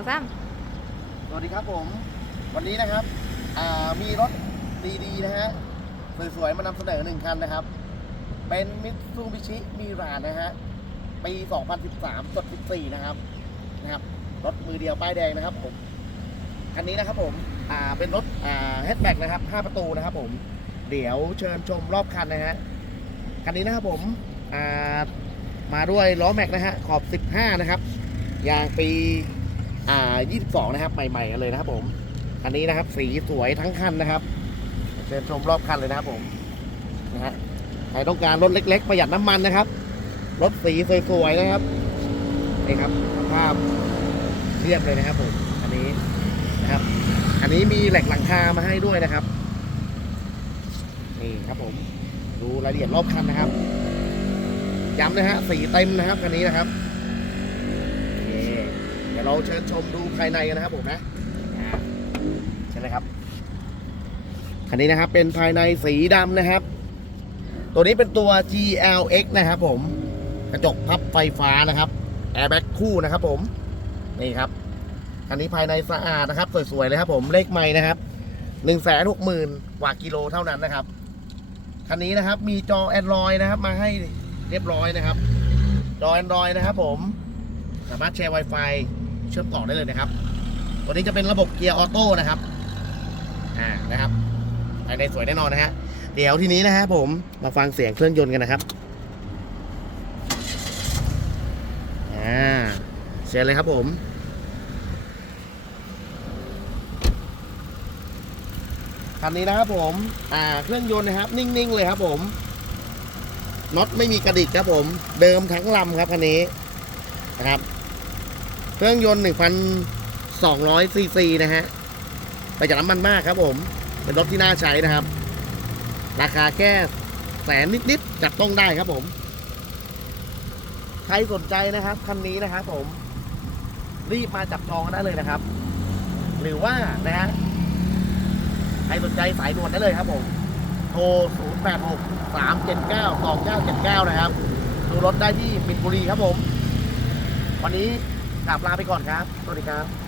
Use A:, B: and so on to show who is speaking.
A: องซ้
B: สวัสดีครับผม วันนี้นะครับมีรถดีๆนะฮะสวยๆมานำเสนอหนึ่งคันนะครับ เป็นมิตซูบิชิมีรานะฮะปี 2013จด14 นะครับนะครับ รถมือเดียวป้ายแดงนะครับผมคันนี้นะครับผมเป็นรถเฮดแบ็กนะครับ 5 ประตูนะครับผม เดี๋ยวเชิญชมรอบคันนะฮะคันนี้นะครับผมมาด้วยล้อแม็กนะฮะขอบ 15 นะครับยางปี อ่า22 นะครับ ใหม่ๆกันเลยนะครับผม อันนี้นะครับ สีสวยทั้งคันนะครับเชิญชมรอบคันเลยนะครับผมนะฮะใครต้องการรถเล็ก ๆ ประหยัดน้ำมันนะครับ รถสีสวยๆนะครับนี่ครับสภาพเรียบเลยนะครับผมอันนี้นะครับ อันนี้มีแหลกหลังคามาให้ด้วยนะครับนี่ครับผมดูรายละเอียดรอบคันนะครับ ย้ำนะฮะสีเต็มนะครับคันนี้นะครับ ดี๋ยวเราเชิญชมดูภายในกันนะครับผมนะอ่าเชิญเลยครับคันนี้นะครับเป็นภายในสีดำนะครับ ตัวนี้เป็นตัว GLX นะครับผมกระจกพับไฟฟ้านะครับแอร์แบ็กคู่นะครับผมนี่ครับคันนี้ภายในสะอาดนะครับ สวยๆเลยครับ ผมเลขไม่นะครับหนึ่งแสนหกหมื่นกว่ากิโลเท่านั้นนะครับคันนี้นะครับ มีจอ Android นะครับ มาให้เรียบร้อยนะครับ จอ Android นะครับ ผมสามารถแชร์ Wi-Fi เชื่อมต่อได้เลยนะครับ ตัวนี้จะเป็นระบบเกียร์ออโต้นะครับ อ่า นะครับภายในสวยแน่นอนนะฮะ เดี๋ยวทีนี้นะฮะผมมาฟังเสียงเครื่องยนต์กันนะครับ อ่า เชิญเลยครับผมคันนี้นะครับผม อ่า เครื่องยนต์นะครับ นิ่งๆเลยครับผมน็อตไม่มีกระดิกครับผม เดิมทั้งลำครับคันนี้นะครับ เครื่องยนต์ 1,200ซีซีนะฮะประหยัดน้ำมันมากครับผม เป็นรถที่น่าใช้นะครับ ราคาแค่แสนนิดๆจับต้องได้ครับผม ใครสนใจนะครับคันนี้นะครับผม รีบมาจับจองกันได้เลยนะครับ หรือว่านะฮะใครสนใจสายด่วนได้เลยครับผม โทร 0 8 6 3 7 9 2 9 7 9 นะครับ ดูรถได้ที่มินบุรีครับผม วันนี้ กลับลาไปก่อนครับ สวัสดีครับ